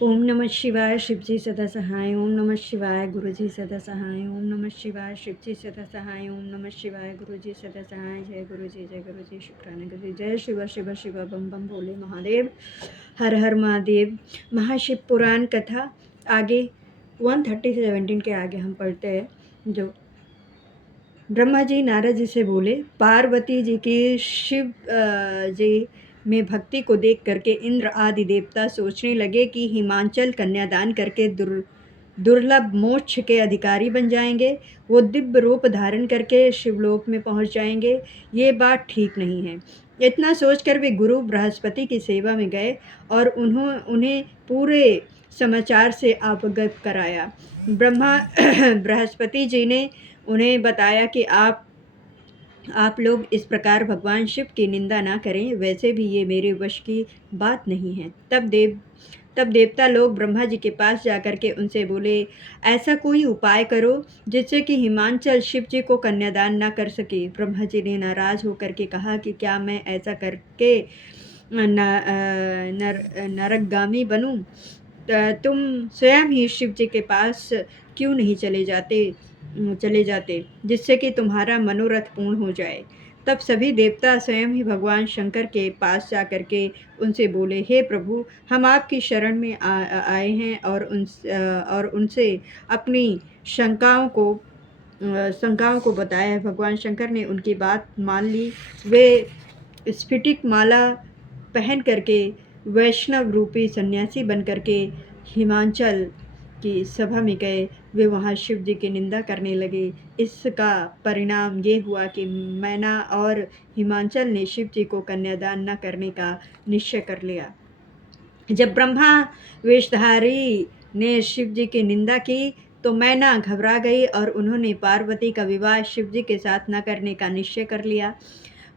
ओम नमः शिवाय शिवजी सदा सहाय। ओम नमः शिवाय गुरुजी सदा सहाय। ओम नमः शिवाय शिवजी सदा सहाय। ओम नमः शिवाय गुरुजी सदा सहाय। जय गुरुजी शुक्राना गुरुजी। जय शिव शिव शिव बम बम भोले महादेव। हर हर महादेव। महाशिव पुराण कथा आगे 130 से 17 के आगे हम पढ़ते हैं। जो ब्रह्मा जी नारद जी से बोले, पार्वती जी की शिव जी में भक्ति को देख करके इंद्र आदि देवता सोचने लगे कि हिमांचल कन्यादान करके दुर्लभ मोक्ष के अधिकारी बन जाएंगे। वो दिव्य रूप धारण करके शिवलोक में पहुंच जाएंगे। ये बात ठीक नहीं है। इतना सोचकर वे गुरु बृहस्पति की सेवा में गए और उन्हें पूरे समाचार से अवगत कराया। ब्रह्मा बृहस्पति जी ने उन्हें बताया कि आप लोग इस प्रकार भगवान शिव की निंदा ना करें, वैसे भी ये मेरे वश की बात नहीं है। तब देवता लोग ब्रह्मा जी के पास जाकर के उनसे बोले, ऐसा कोई उपाय करो जिससे कि हिमांचल शिव जी को कन्यादान ना कर सके। ब्रह्मा जी ने नाराज होकर के कहा कि क्या मैं ऐसा करके नरकगामी बनूं? तुम स्वयं ही शिव जी के पास क्यों नहीं चले जाते जिससे कि तुम्हारा मनोरथ पूर्ण हो जाए। तब सभी देवता स्वयं ही भगवान शंकर के पास जा करके उनसे बोले, हे प्रभु, हम आपकी शरण में आए हैं और उनसे अपनी शंकाओं को बताया। भगवान शंकर ने उनकी बात मान ली। वे स्फटिक माला पहन करके वैष्णव रूपी सन्यासी बन करके हिमांचल की सभा में गए। वे वहाँ शिव जी की निंदा करने लगे। इसका परिणाम ये हुआ कि मैना और हिमांचल ने शिव जी को कन्यादान न करने का निश्चय कर लिया। जब ब्रह्मा वेशधारी ने शिव जी की निंदा की तो मैना घबरा गई और उन्होंने पार्वती का विवाह शिव जी के साथ न करने का निश्चय कर लिया।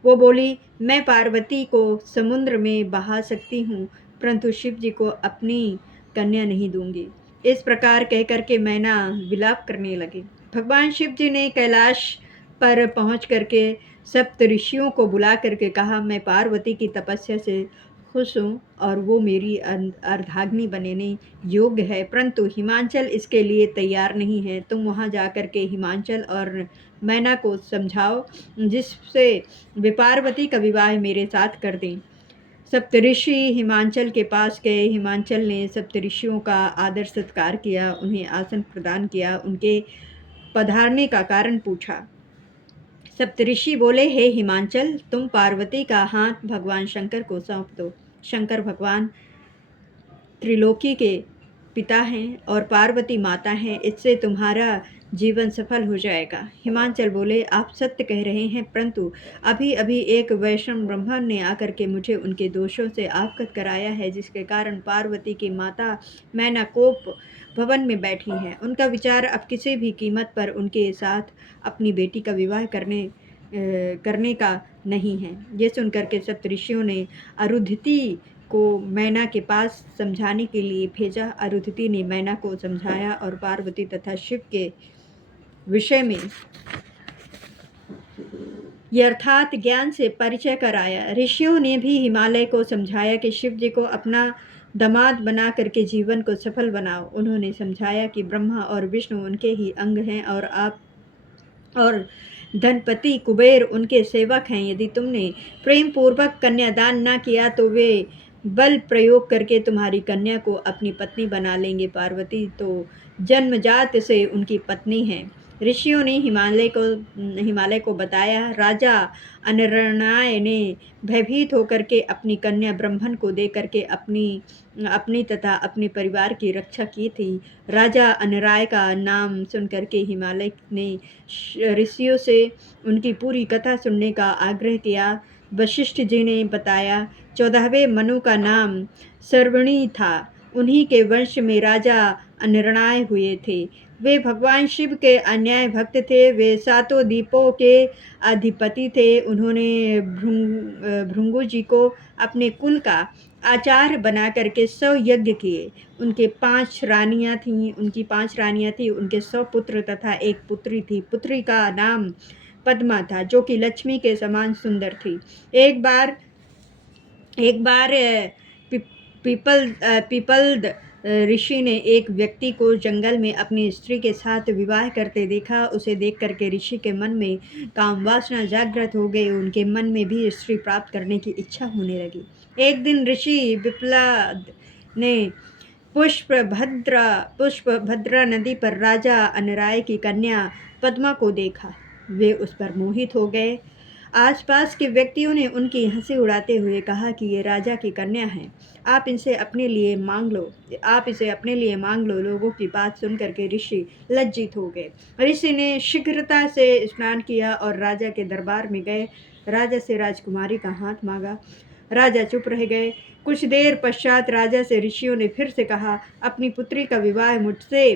वो बोली, मैं पार्वती को समुद्र में बहा सकती हूँ, परंतु शिव जी को अपनी कन्या नहीं दूंगी। इस प्रकार कह करके मैना विलाप करने लगी। भगवान शिव जी ने कैलाश पर पहुंच करके सप्त ऋषियों को बुला करके कहा, मैं पार्वती की तपस्या से खुश हूँ और वो मेरी अर्धाग्नि बनने योग्य है, परंतु हिमांचल इसके लिए तैयार नहीं है। तुम वहाँ जा कर के हिमांचल और मैना को समझाओ जिससे वे पार्वती का विवाह मेरे साथ कर दें। सप्तऋषि हिमांचल के पास गए। हिमांचल ने सप्तऋषियों का आदर सत्कार किया, उन्हें आसन प्रदान किया, उनके पधारने का कारण पूछा। सप्तऋषि बोले, हे हिमांचल, तुम पार्वती का हाथ भगवान शंकर को सौंप दो। शंकर भगवान त्रिलोकी के पिता हैं और पार्वती माता हैं, इससे तुम्हारा जीवन सफल हो जाएगा। हिमांचल बोले, आप सत्य कह रहे हैं, परंतु अभी अभी एक वैष्णव ब्राह्मण ने आकर के मुझे उनके दोषों से अवगत कराया है, जिसके कारण पार्वती की माता मैना कोप भवन में बैठी हैं। उनका विचार अब किसी भी कीमत पर उनके साथ अपनी बेटी का विवाह करने का नहीं है। ये सुनकर के सप्तऋषियों ने अरुंधति को मैना के पास समझाने के लिए भेजा। अरुंधति ने मैना को समझाया और पार्वती तथा शिव के विषय में यथार्थ ज्ञान से परिचय कराया। ऋषियों ने भी हिमालय को समझाया कि शिव जी को अपना दामाद बना करके जीवन को सफल बनाओ। उन्होंने समझाया कि ब्रह्मा और विष्णु उनके ही अंग हैं और धनपति कुबेर उनके सेवक हैं। यदि तुमने प्रेम पूर्वक कन्यादान न किया तो वे बल प्रयोग करके तुम्हारी कन्या को अपनी पत्नी बना लेंगे। पार्वती तो जन्मजात से उनकी पत्नी है। ऋषियों ने हिमालय को बताया। राजा अनरणाय ने भयभीत होकर के अपनी कन्या ब्रह्मन को दे करके अपनी तथा अपने परिवार की रक्षा की थी। राजा अनराय का नाम सुनकर के हिमालय ने ऋषियों से उनकी पूरी कथा सुनने का आग्रह किया। वशिष्ठ जी ने बताया, 14वें मनु का नाम सर्वणी था। उन्हीं के वंश में राजा अनरणाय हुए थे। वे भगवान शिव के अन्याय भक्त थे। वे सातों द्वीपों के अधिपति थे। उन्होंने भृंगु जी को अपने कुल का आचार्य बना करके 100 यज्ञ किए। उनकी 5 रानियां थीं। उनके 100 पुत्र तथा एक पुत्री थी। पुत्री का नाम पद्मा था, जो कि लक्ष्मी के समान सुंदर थी। एक बार पीपल्द ऋषि ने एक व्यक्ति को जंगल में अपनी स्त्री के साथ विवाह करते देखा। उसे देख करके ऋषि के मन में काम वासना जागृत हो गई। उनके मन में भी स्त्री प्राप्त करने की इच्छा होने लगी। एक दिन ऋषि पिपलाद ने पुष्पभद्रा नदी पर राजा अनराय की कन्या पद्मा को देखा। वे उस पर मोहित हो गए। आसपास के व्यक्तियों ने उनकी हंसी उड़ाते हुए कहा कि ये राजा की कन्या है, आप इसे अपने लिए मांग लो। लोगों की बात सुन करके ऋषि लज्जित हो गए। ऋषि ने शीघ्रता से स्नान किया और राजा के दरबार में गए। राजा से राजकुमारी का हाथ मांगा। राजा चुप रह गए। कुछ देर पश्चात राजा से ऋषियों ने फिर से कहा, अपनी पुत्री का विवाह मुझसे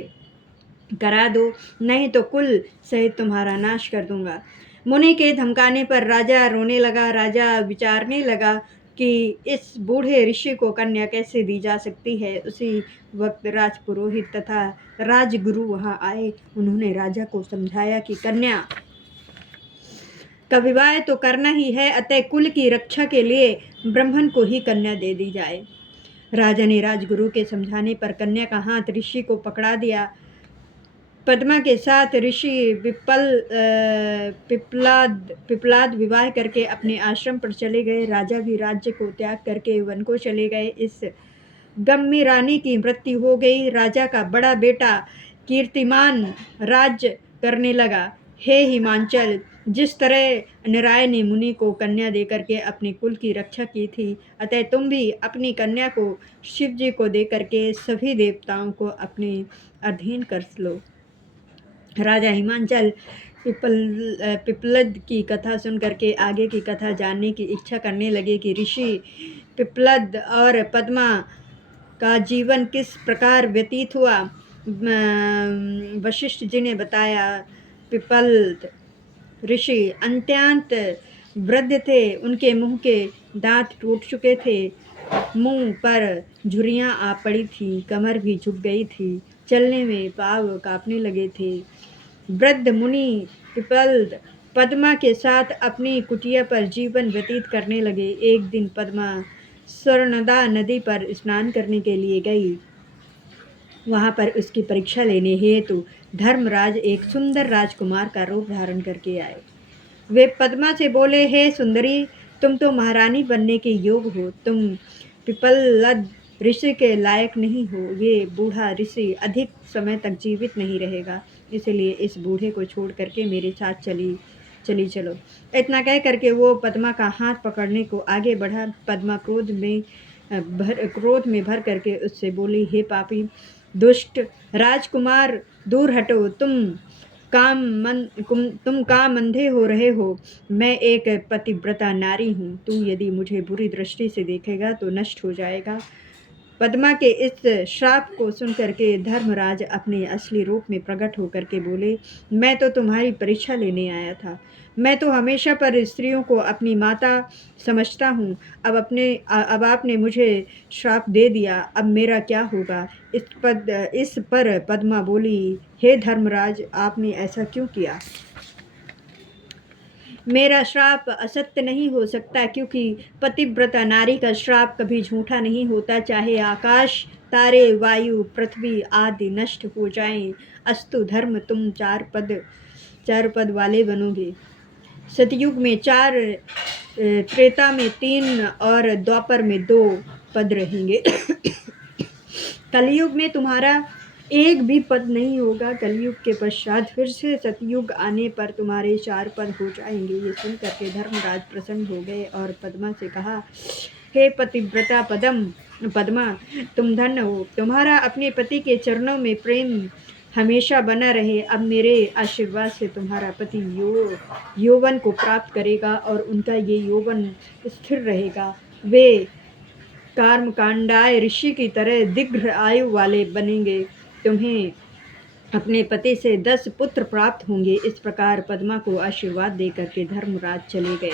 करा दो, नहीं तो कुल सहित तुम्हारा नाश कर दूंगा। मुनि के धमकाने पर राजा रोने लगा। राजा विचारने लगा कि इस बूढ़े ऋषि को कन्या कैसे दी जा सकती है। उसी वक्त राजपुरोहित तथा राजगुरु वहां आए। उन्होंने राजा को समझाया कि कन्या का विवाह तो करना ही है, अतः कुल की रक्षा के लिए ब्राह्मण को ही कन्या दे दी जाए। राजा ने राजगुरु के समझाने पर कन्या का हाथ ऋषि को पकड़ा दिया। पद्मा के साथ ऋषि पिपलाद विवाह करके अपने आश्रम पर चले गए। राजा भी राज्य को त्याग करके वन को चले गए। इस गम्मी रानी की मृत्यु हो गई। राजा का बड़ा बेटा कीर्तिमान राज्य करने लगा। हे हिमांचल, जिस तरह निराय ने मुनि को कन्या देकर के अपने कुल की रक्षा की थी, अतः तुम भी अपनी कन्या को शिव जी को देकर के सभी देवताओं को अपने अधीन कर लो। राजा हिमांचल पिपलद की कथा सुन करके आगे की कथा जानने की इच्छा करने लगे कि ऋषि पिपलद और पद्मा का जीवन किस प्रकार व्यतीत हुआ। वशिष्ठ जी ने बताया, पिपलद ऋषि अत्यंत वृद्ध थे। उनके मुंह के दांत टूट चुके थे। मुंह पर झुर्रियां आ पड़ी थी। कमर भी झुक गई थी। चलने में पाँव कांपने लगे थे। वृद्ध मुनि पिपलद पद्मा के साथ अपनी कुटिया पर जीवन व्यतीत करने लगे। एक दिन पद्मा स्वर्णदा नदी पर स्नान करने के लिए गई। वहां पर उसकी परीक्षा लेने हेतु धर्मराज एक सुंदर राजकुमार का रूप धारण करके आए। वे पद्मा से बोले, हे सुंदरी, तुम तो महारानी बनने के योग हो। तुम पिपलद ऋषि के लायक नहीं हो। ये बूढ़ा ऋषि अधिक समय तक जीवित नहीं रहेगा, इसलिए इस बूढ़े को छोड़ करके मेरे साथ चली चलो। इतना कह करके वो पद्मा का हाथ पकड़ने को आगे बढ़ा। पद्मा क्रोध में भर करके उससे बोली, हे पापी दुष्ट राजकुमार, दूर हटो। तुम काम अंधे हो रहे हो। मैं एक पतिव्रता नारी हूँ। तू यदि मुझे बुरी दृष्टि से देखेगा तो नष्ट हो जाएगा। पद्मा के इस श्राप को सुन करके धर्मराज अपने असली रूप में प्रकट होकर के बोले, मैं तो तुम्हारी परीक्षा लेने आया था। मैं तो हमेशा पर स्त्रियों को अपनी माता समझता हूँ। अब आपने मुझे श्राप दे दिया, अब मेरा क्या होगा। इस पर पद्मा बोली, हे धर्मराज, आपने ऐसा क्यों किया। मेरा श्राप असत्य नहीं हो सकता, क्योंकि पतिव्रता नारी का श्राप कभी झूठा नहीं होता। चाहे आकाश, तारे, वायु, पृथ्वी आदि नष्ट हो जाएं, अस्तु धर्म, तुम चार पद वाले बनोगे। सतयुग में 4, त्रेता में 3 और द्वापर में 2 पद रहेंगे। कलयुग में तुम्हारा एक भी पद नहीं होगा। कलयुग के पश्चात फिर से सतयुग आने पर तुम्हारे 4 पद हो जाएंगे। ये सुन करके धर्मराज प्रसन्न हो गए और पद्मा से कहा, हे पतिव्रता पद्मा, तुम धन्य हो। तुम्हारा अपने पति के चरणों में प्रेम हमेशा बना रहे। अब मेरे आशीर्वाद से तुम्हारा पति यौवन को प्राप्त करेगा और उनका ये यौवन स्थिर रहेगा। वे कर्मकांडाय ऋषि की तरह दीर्घ आयु वाले बनेंगे। तुम्हें अपने पति से 10 पुत्र प्राप्त होंगे। इस प्रकार पद्मा को आशीर्वाद देकर के धर्मराज चले गए।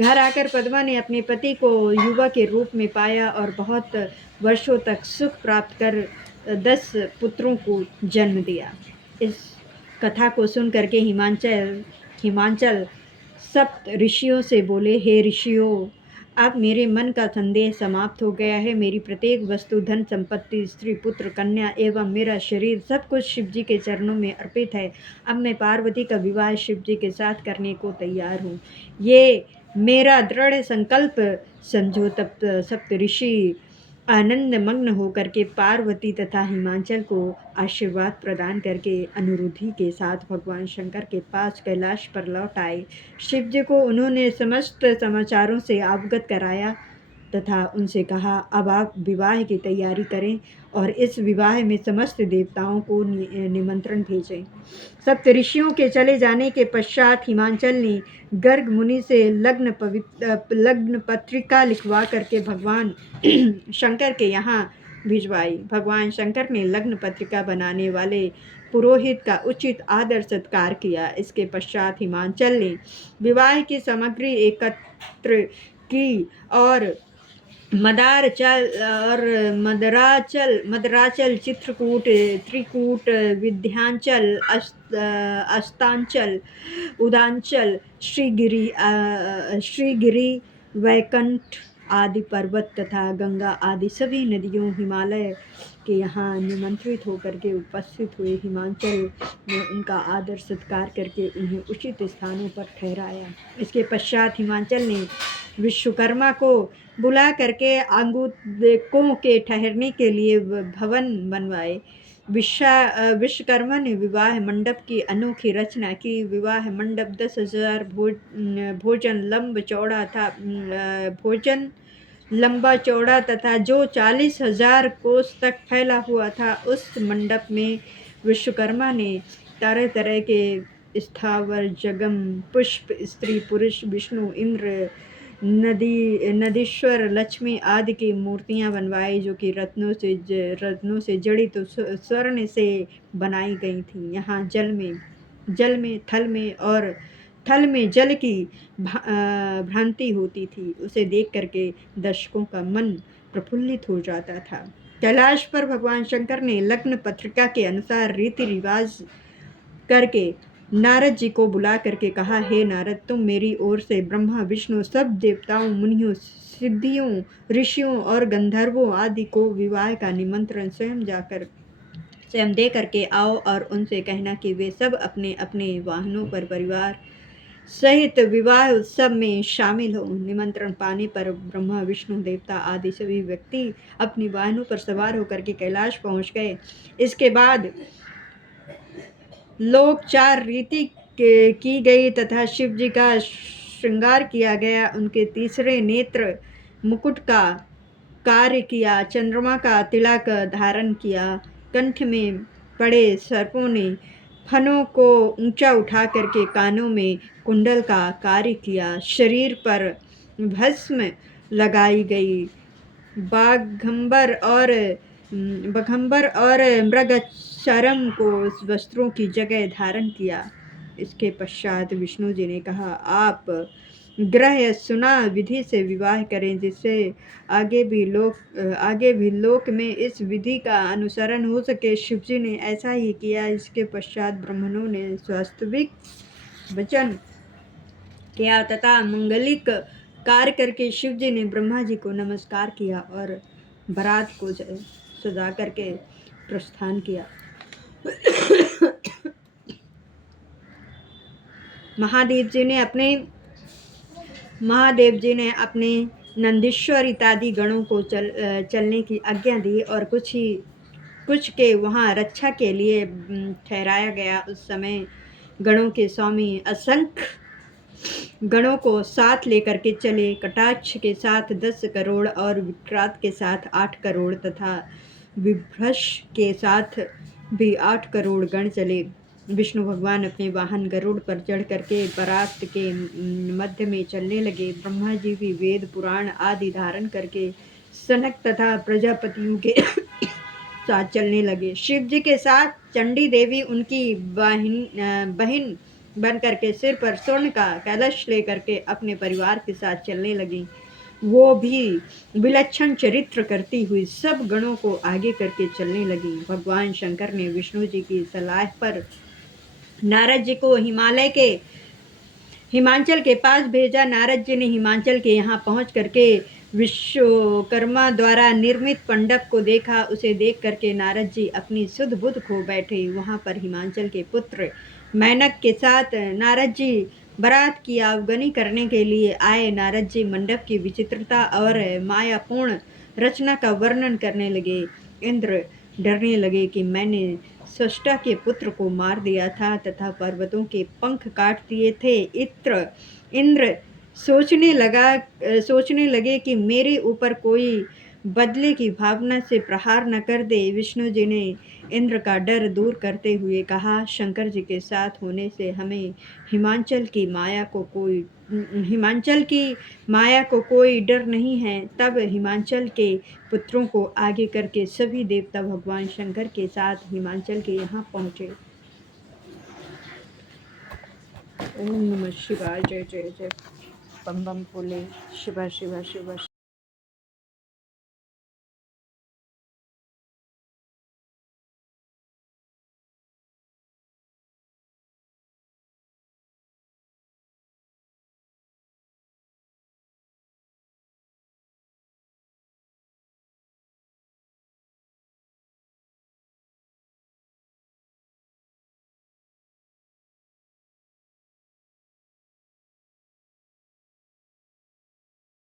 घर आकर पद्मा ने अपने पति को युवा के रूप में पाया और बहुत वर्षों तक सुख प्राप्त कर 10 पुत्रों को जन्म दिया। इस कथा को सुन करके हिमांचल सप्त ऋषियों से बोले, हे ऋषियों, अब मेरे मन का संदेह समाप्त हो गया है। मेरी प्रत्येक वस्तु, धन संपत्ति, स्त्री पुत्र कन्या एवं मेरा शरीर सब कुछ शिव जी के चरणों में अर्पित है। अब मैं पार्वती का विवाह शिव जी के साथ करने को तैयार हूँ। ये मेरा दृढ़ संकल्प समझो। तब सप्तऋषि आनंद मग्न होकर के पार्वती तथा हिमांचल को आशीर्वाद प्रदान करके अनुरुद्धि के साथ भगवान शंकर के पास कैलाश पर लौट आए। शिव जी को उन्होंने समस्त समाचारों से अवगत कराया तथा उनसे कहा, अब आप विवाह की तैयारी करें और इस विवाह में समस्त देवताओं को निमंत्रण भेजें। सप्तऋषियों के चले जाने के पश्चात हिमांचल ने गर्ग मुनि से लग्न पत्रिका लिखवा करके भगवान शंकर के यहाँ भिजवाई। भगवान शंकर ने लग्न पत्रिका बनाने वाले पुरोहित का उचित आदर सत्कार किया। इसके पश्चात हिमांचल ने विवाह की सामग्री एकत्र की और मदराचल, चित्रकूट, त्रिकूट, विंध्याचल, अस्तांचल, उदांचल, श्रीगिरी, वैकुंठ आदि पर्वत तथा गंगा आदि सभी नदियों हिमालय के यहाँ निमंत्रित होकर के उपस्थित हुए। हिमांचल ने उनका आदर सत्कार करके उन्हें उचित स्थानों पर ठहराया। इसके पश्चात हिमांचल ने विश्वकर्मा को बुला करके आंगुतिकों के ठहरने के लिए भवन बनवाए। विश्वकर्मा ने विवाह मंडप की अनोखी रचना की। विवाह मंडप 10,000 भोजन लंबा चौड़ा तथा जो 40,000 कोस तक फैला हुआ था। उस मंडप में विश्वकर्मा ने तरह तरह के स्थावर, जगम, पुष्प, स्त्री पुरुष, विष्णु, इंद्र, नदीश्वर, लक्ष्मी आदि की मूर्तियां बनवाई, जो कि रत्नों से जड़ित स्वर्ण से बनाई गई थी। यहाँ थल में जल की भ्रांति होती थी। उसे देख करके दर्शकों का मन प्रफुल्लित हो जाता था। कैलाश पर भगवान शंकर ने लग्न पत्रिका के अनुसार रीति रिवाज करके नारद जी को बुला करके कहा, हे नारद, तुम मेरी ओर से ब्रह्मा, विष्णु, सब देवताओं, मुनियों, सिद्धियों, ऋषियों और गंधर्वों आदि को विवाह का निमंत्रण स्वयं दे करके आओ और उनसे कहना कि वे सब अपने अपने वाहनों पर परिवार सहित विवाह उत्सव में शामिल हो। निमंत्रण पाने पर ब्रह्मा, विष्णु, देवता आदि सभी व्यक्ति अपनी वाहनों पर सवार होकर के कैलाश पहुंच गए। इसके बाद लोकचार रीति की गई तथा शिव जी का श्रृंगार किया गया। उनके तीसरे नेत्र मुकुट का कार्य किया, चंद्रमा का तिलक धारण किया, कंठ में पड़े सर्पों ने फनों को ऊंचा उठा करके कानों में कुंडल का कार्य किया, शरीर पर भस्म लगाई गई, बाघंबर और मृगचर्म को वस्त्रों की जगह धारण किया। इसके पश्चात विष्णु जी ने कहा, आप ग्रह सुना विधि से विवाह करें, जिससे आगे भी लोक में इस विधि का अनुसरण हो सके। शिव जी ने ऐसा ही किया। इसके पश्चात ब्राह्मणों ने स्वास्तविक वचन किया तथा मंगलिक कार्य करके शिव जी ने ब्रह्मा जी को नमस्कार किया और बारात को सजा करके प्रस्थान किया। महादेव जी ने अपने नंदीश्वर इत्यादि गणों को चलने की आज्ञा दी और कुछ के वहाँ रक्षा के लिए ठहराया गया। उस समय गणों के स्वामी असंख्य गणों को साथ लेकर के चले। कटाक्ष के साथ 10 करोड़ और विक्रांत के साथ 8 करोड़ तथा विभ्रश के साथ भी 8 करोड़ गण चले। विष्णु भगवान अपने वाहन गरुड़ पर चढ़ करके बारात के मध्य में चलने लगे। ब्रह्मा जी भी वेद पुराण आदि धारण करके सनक तथा प्रजापतियों के साथ चलने लगे। शिव जी के साथ चंडी देवी उनकी बहन बन करके सिर पर स्वर्ण का कलश लेकर के अपने परिवार के साथ चलने लगी। वो भी विलक्षण चरित्र करती हुई सब गणों को आगे करके चलने लगी। भगवान शंकर ने विष्णु जी की सलाह पर नारद जी को हिमालय के हिमांचल के पास भेजा। नारद जी ने हिमांचल के यहाँ पहुँच करके विश्वकर्मा द्वारा निर्मित मंडप को देखा। उसे देख करके नारद जी अपनी सुध बुध खो बैठे। वहाँ पर हिमांचल के पुत्र मैनक के साथ नारद जी बारात की अवगनी करने के लिए आए। नारद जी मंडप की विचित्रता और मायापूर्ण रचना का वर्णन करने लगे। इंद्र डरने लगे कि मैंने स्रष्टा के पुत्र को मार दिया था तथा पर्वतों के पंख काट दिए थे। इंद्र सोचने लगे कि मेरे ऊपर कोई बदले की भावना से प्रहार न कर दे। विष्णु जी ने इंद्र का डर दूर करते हुए कहा, शंकर जी के साथ होने से हमें हिमांचल की माया को कोई डर नहीं है। तब हिमांचल के पुत्रों को आगे करके सभी देवता भगवान शंकर के साथ हिमांचल के यहाँ पहुँचे। ओम नमः शिवाय। जय जय जय। बम बम भोले। शिवा शिवा शिवा।